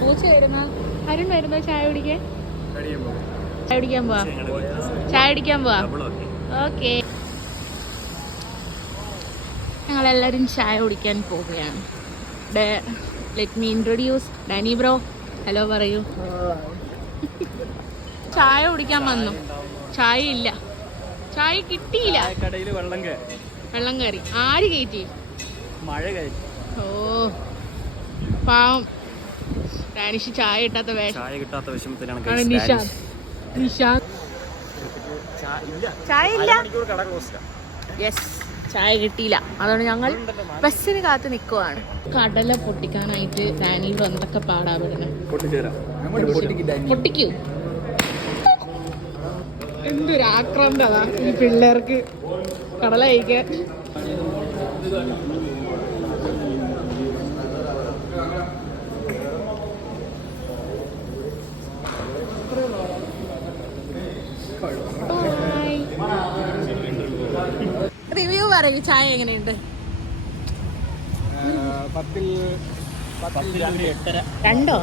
പൂച്ച വരുന്ന അരുൺ വരുന്നോ ചായ കുടിക്കാൻ? ചായ കുടിക്കാൻ പോവാ. ഓക്കെ, ഞങ്ങളെല്ലാവരും ചായ കുടിക്കാൻ പോവുകയാണ്. Let me introduce Danny bro. Hello പറയൂ. ചായ കുടിക്കാൻ വന്നു. ചായ ഇല്ല, ചായ കിട്ടിയില്ല. വെള്ളം കയറി. ആര് കയറ്റി? മഴ കയറ്റി. ഓ പാവം ഡാനിഷ് ചായ കിട്ടാത്ത വിഷമത്തിലാണ്. നിഷാന്ത് ചായ ഇല്ല. യെസ്, ചായ കിട്ടിയില്ല. അതുകൊണ്ട് ഞങ്ങൾ ബസ്സിന് കാത്ത് നിൽക്കുവാണ്. കടല പൊട്ടിക്കാനായിട്ട് ഡാനിയിൽ എന്തൊക്കെ പാടാപെടണം. പൊട്ടിക്കൂ. എന്തൊരു ആക്രാന്തത ഈ പിള്ളേർക്ക് കടല കഴിക്കാൻ. റിവ്യൂ പറയൂ, ചായ എങ്ങനെയുണ്ട്? 2